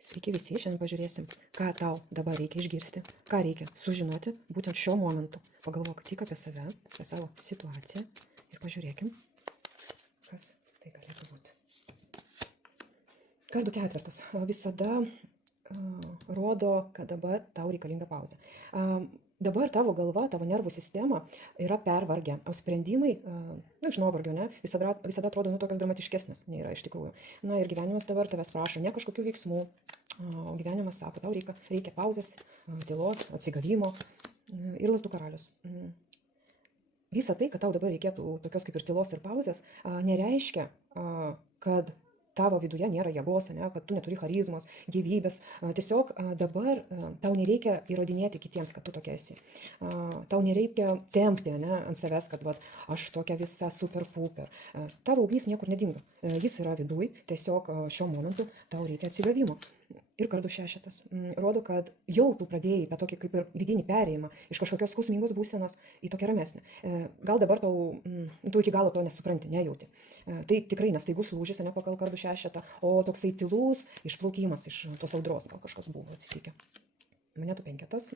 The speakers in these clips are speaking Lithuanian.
Sveiki visi, šiandien pažiūrėsim, ką tau dabar reikia išgirsti, ką reikia sužinoti būtent šiuo momentu. Pagalvok tik apie save, apie savo situaciją ir pažiūrėkim, kas tai galėtų būti. Kardų ketvirtas visada rodo, kad dabar tau reikalinga pauzė. Dabar tavo galva, tavo nervų sistema yra pervargę, o sprendimai, iš nuovargio, visada atrodo tokios dramatiškesnės, nei yra iš tikrųjų. Ir gyvenimas dabar tavęs prašo ne kažkokių veiksmų, o gyvenimas sako, tau reikia pauzės, tylos, atsigavimo ir lazdų karalius. Visa tai, kad tau dabar reikėtų tokios kaip ir tylos ir pauzės, nereiškia, kad tavo viduje nėra jėgos, kad tu neturi charizmos, gyvybės. Tiesiog dabar tau nereikia įrodinėti kitiems, kad tu tokia esi. Tau nereikia tempti ant savęs, kad aš tokia visa super puper. Tavo ugnis niekur nedinga. Jis yra viduj, tiesiog šiuo momentu tau reikia atsigavimo. Ir kardų šešetas rodo, kad jau tu pradėjai tą tokį kaip ir vidinį perėjimą iš kažkokios skausmingos būsenos į tokią ramesnę. Gal dabar tu iki galo to nesupranti, nejauti. Tai tikrai nestaigus lūžis, pagal kardų šešetą, o toksai tylus išplaukimas iš tos audros, gal kažkas buvo atsitikę. Monetų penketas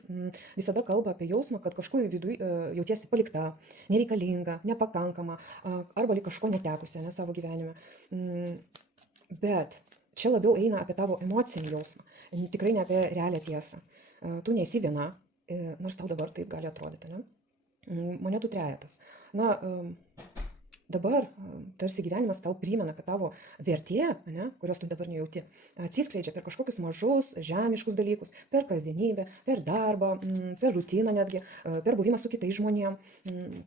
visada kalba apie jausmą, kad kažkur viduj jautiesi palikta, nereikalinga, nepakankama, arba lyg kažko netekusi savo gyvenime. Bet čia labiau eina apie tavo emocinį jausmą, tikrai ne apie realią tiesą. Tu nesi viena, nors tau dabar taip gali atrodyti. Monetų trejetas. Dabar tarsi gyvenimas tau primena, kad tavo vertė, kurios tu dabar nejauti, atsiskleidžia per kažkokius mažus, žemiškus dalykus, per kasdienybę, per darbą, per rutiną netgi, per buvimą su kitais žmonėm,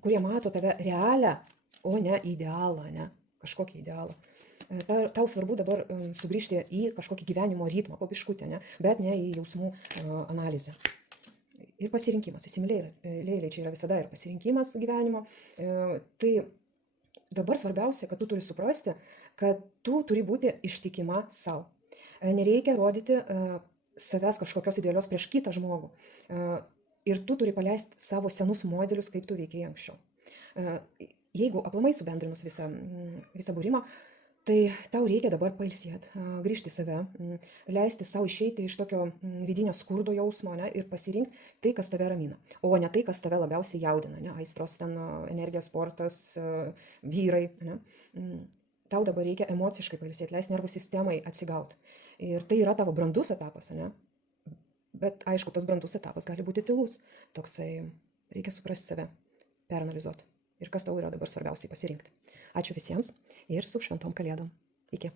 kurie mato tave realią, o ne idealą, kažkokį idealą. Tau svarbu dabar sugrįžti į kažkokį gyvenimo ritmą, po biškutę, bet ne į jausmų analizę. Ir pasirinkimas, įsimylėjėliai čia yra visada ir pasirinkimas gyvenimo. Tai dabar svarbiausia, kad tu turi suprasti, kad tu turi būti ištikima savo. Nereikia rodyti savęs kažkokios idealios prieš kitą žmogų. Ir tu turi paleisti savo senus modelius, kaip tu veikėjai anksčiau. Jeigu aplamai subendrinus visą būrimą, tai tau reikia dabar pailsėti, grįžti į save, leisti savo išeiti iš tokio vidinio skurdo jausmo ir pasirinkti tai, kas tave ramina, o ne tai, kas tave labiausiai jaudina, aistros, energija, sportas, vyrai. Tau dabar reikia emociškai pailsėti, leisti nervų sistemai atsigauti. Ir tai yra tavo brandus etapas, bet aišku, tas brandus etapas gali būti tylus. Toksai reikia suprasti save, peranalizuoti. Ir kas tau yra dabar svarbiausiai pasirinkti. Ačiū visiems ir su šventom kalėdom. Iki.